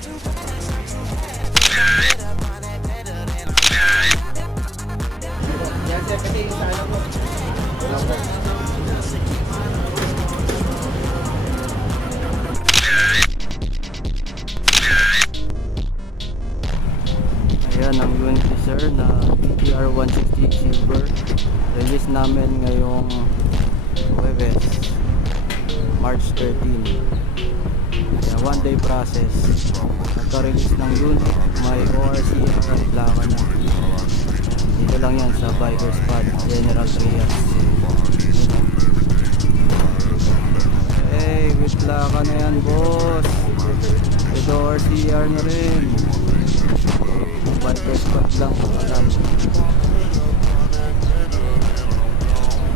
Yan sir, kasi yung sa ano mo. Ayan ang unity sir na TTR 160 Silver. Release namin ngayong Huwebes, March 13. Kaya one day process. Nagka-release ng unit, may ORCR at plaka na. Dito lang yan sa Bikers Pad, General Trias. Hey, with plaka na yan boss. With ORCR na rin. Bikers Pad lang, alam.